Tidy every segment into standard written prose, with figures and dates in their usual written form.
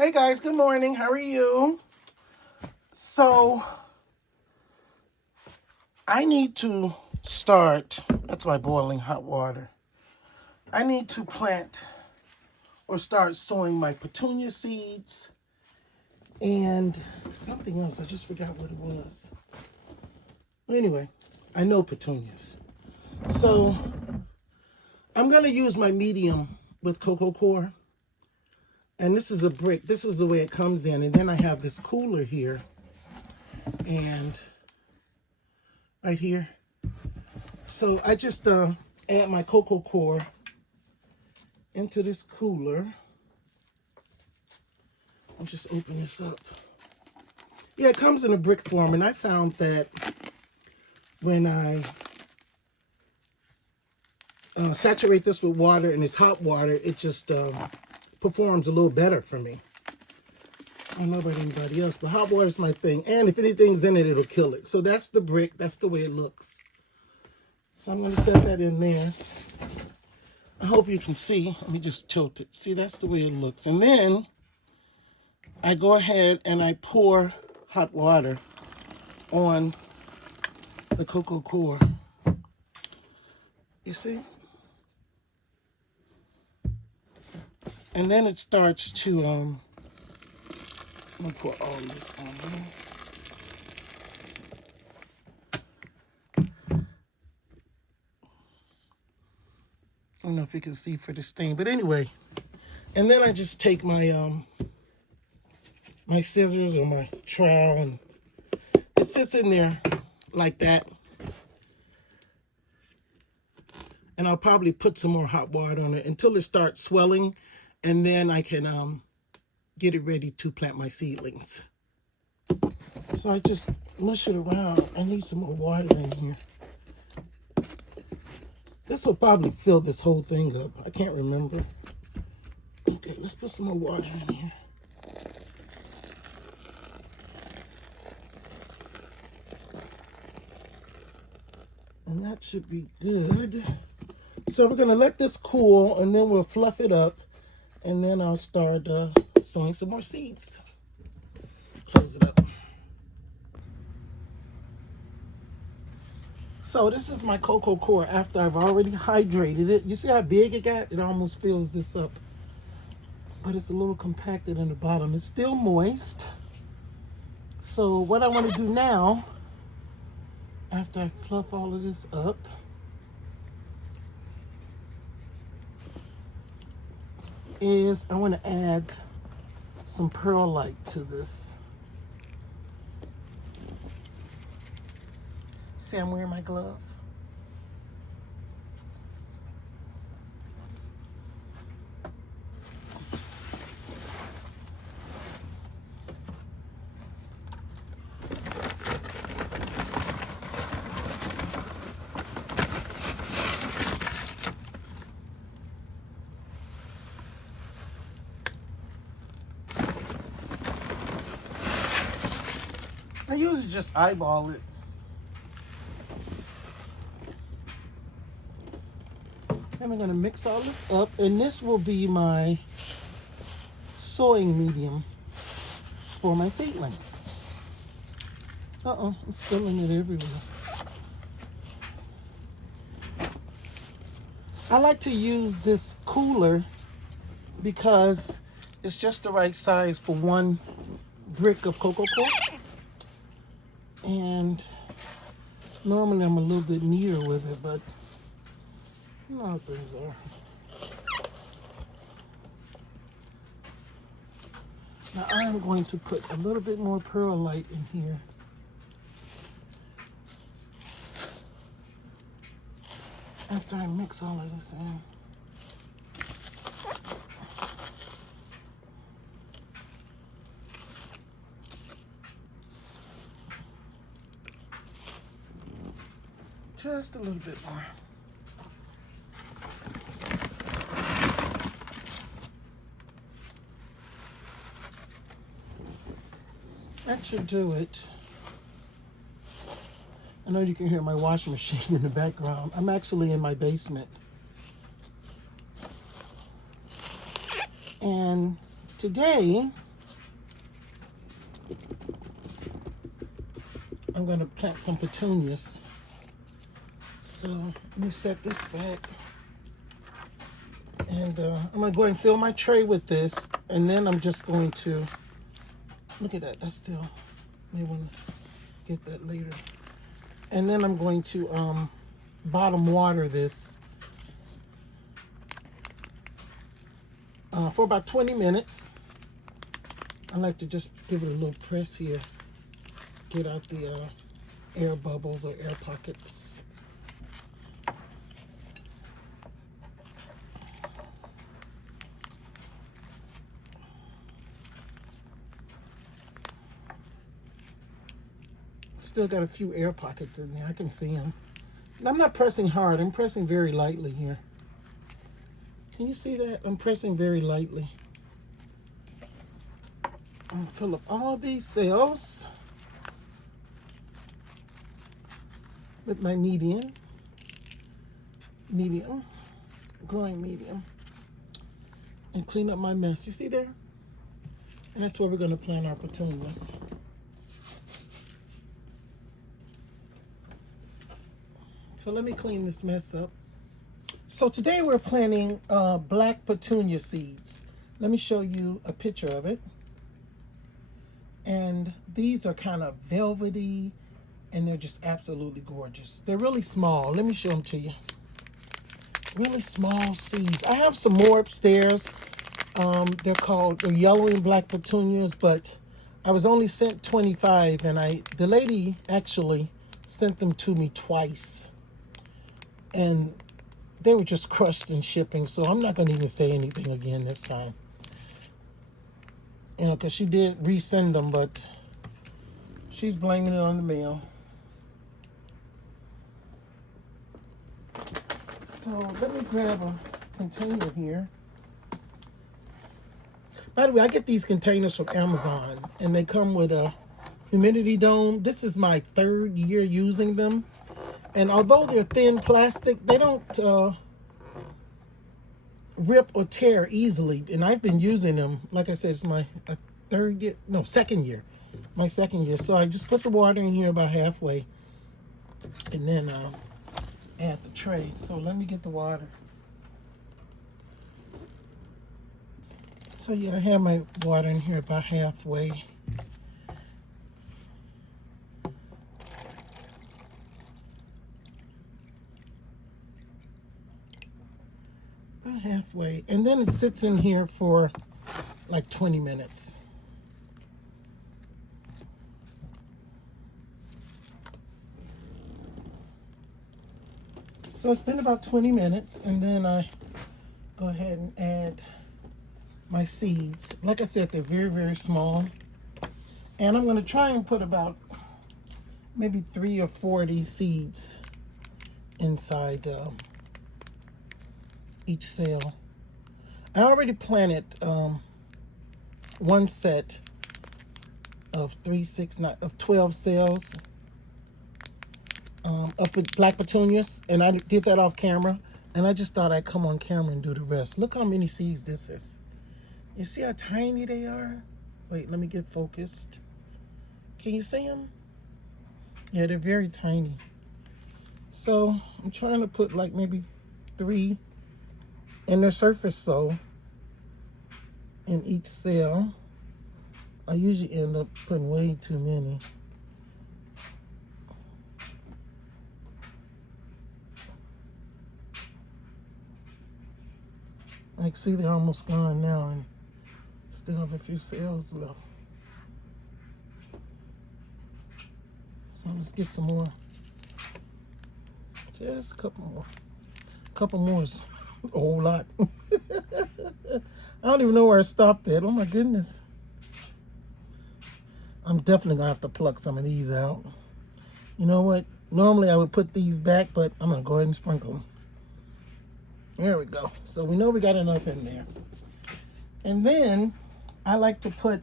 Hey guys, good morning. How are you? So, I need to start, that's my boiling hot water. I need to plant or start sowing my petunia seeds and something else. I just forgot what it was. Anyway, I know petunias. So, I'm going to use my medium with cocoa core. And this is a brick. This is the way it comes in. And then I have this cooler here. And right here. So I just add my cocoa core into this cooler. I'll just open this up. Yeah, it comes in a brick form. And I found that when I saturate this with water and it's hot water, it just performs a little better for me. I don't know about anybody else, but hot water is my thing. And if anything's in it, it'll kill it. So that's the brick. That's the way it looks. So I'm going to set that in there. I hope you can see. Let me just tilt it. See, that's the way it looks. And then I go ahead and I pour hot water on the cocoa core. You see? And then it starts to, I'm going to pour all this on here. I don't know if you can see for the stain, but anyway. And then I just take my my scissors or my trowel, and it sits in there like that. And I'll probably put some more hot water on it until it starts swelling, and then I can get it ready to plant my seedlings. So I just mush it around. I need some more water in here. This will probably fill this whole thing up. I can't remember. Okay, let's put some more water in here. And that should be good. So we're going to let this cool, and then we'll fluff it up, and then I'll start sowing some more seeds. Close it up. So this is my cocoa core after I've already hydrated it. You see how big it got? It almost fills this up. But it's a little compacted in the bottom. It's still moist. So what I want to do now, after I fluff all of this up, is I want to add some perlite to this. See, I'm wearing my glove. I usually just eyeball it. And we're going to mix all this up, and this will be my sowing medium for my seedlings. I'm spilling it everywhere. I like to use this cooler because it's just the right size for one brick of cocoa core. And normally I'm a little bit neater with it, but you know how things are. Now I'm going to put a little bit more perlite in here. After I mix all of this in. Just a little bit more. That should do it. I know you can hear my washing machine in the background. I'm actually in my basement. And today, I'm going to plant some petunias. So let me set this back. And I'm going to go ahead and fill my tray with this. And then I'm just going to, look at that, that's still, may want to get that later. And then I'm going to bottom water this for about 20 minutes. I like to just give it a little press here. Get out the air bubbles or air pockets. Still got a few air pockets in there. I can see them. And I'm not pressing hard. I'm pressing very lightly here. Can you see that? I'm pressing very lightly. I'm gonna fill up all these cells with my medium, growing medium, and clean up my mess. You see there? And that's where we're going to plant our petunias. So let me clean this mess up. So today we're planting black petunia seeds. Let me show you a picture of it. And these are kind of velvety, and they're just absolutely gorgeous. They're really small. Let me show them to you. Really small seeds. I have some more upstairs. They're yellow and black petunias, but I was only sent 25, and the lady actually sent them to me twice. And they were just crushed in shipping, so I'm not going to even say anything again this time. You know, because she did resend them, but she's blaming it on the mail. So let me grab a container here. By the way, I get these containers from Amazon, and they come with a humidity dome. This is my 3rd year using them. And although they're thin plastic, they don't rip or tear easily. And I've been using them, like I said, it's my 2nd year. My 2nd year. So I just put the water in here about halfway, and then add the tray. So let me get the water. So yeah, I have my water in here about halfway. About halfway. And then it sits in here for like 20 minutes. So it's been about 20 minutes, and then I go ahead and add my seeds. Like I said, they're very, very small. And I'm going to try and put about maybe 3 or 4 of these seeds inside each cell. I already planted one set of 12 cells of black petunias, and I did that off camera, and I just thought I'd come on camera and do the rest. Look how many seeds this is. You see how tiny they are? Wait, let me get focused. Can you see them? Yeah, they're very tiny. So I'm trying to put like maybe 3 in their surface sow in each cell. I usually end up putting way too many. Like, see, they're almost gone now, and still have a few cells left. So let's get some more. Just a couple more. A couple more is a whole lot. I don't even know where I stopped at. Oh my goodness. I'm definitely gonna have to pluck some of these out. You know what? Normally I would put these back, but I'm gonna go ahead and sprinkle them. There we go. So we know we got enough in there. And then I like to put,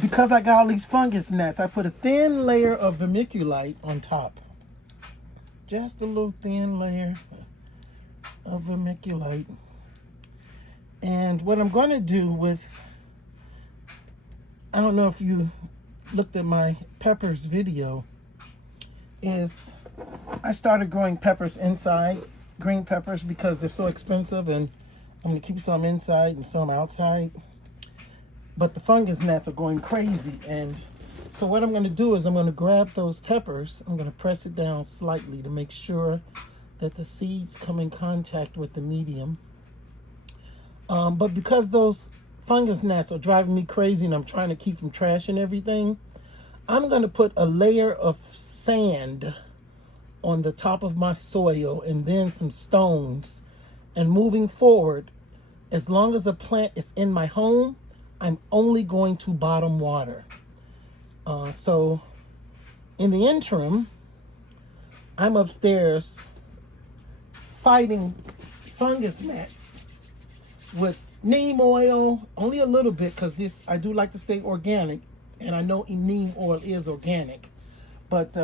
because I got all these fungus gnats, I put a thin layer of vermiculite on top. Just a little thin layer of vermiculite. And what I'm going to do with, I don't know if you looked at my peppers video, is I started growing peppers inside, green peppers, because they're so expensive, and I'm going to keep some inside and some outside. But the fungus gnats are going crazy, and so what I'm going to do is I'm going to grab those peppers, I'm going to press it down slightly to make sure that the seeds come in contact with the medium. But because those fungus gnats are driving me crazy and I'm trying to keep from trashing everything, I'm going to put a layer of sand on the top of my soil and then some stones. And moving forward, as long as the plant is in my home, I'm only going to bottom water. So in the interim, I'm upstairs fighting fungus gnats with neem oil, only a little bit, because I do like to stay organic, and I know neem oil is organic, but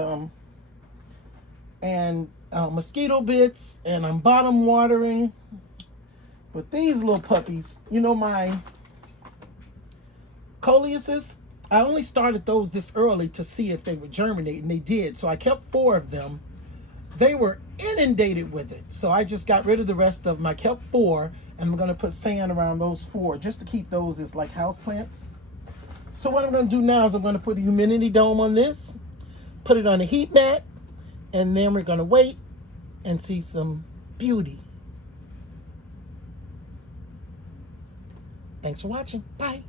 mosquito bits, and I'm bottom watering with these little puppies. You know, my coleuses, I only started those this early to see if they would germinate, and they did. So I kept 4 of them. They were inundated with it, so I just got rid of the rest of them. I kept 4, and I'm going to put sand around those 4 just to keep those as like house plants. So what I'm going to do now is I'm going to put a humidity dome on this, put it on a heat mat, and then we're going to wait and see some beauty. Thanks for watching. Bye.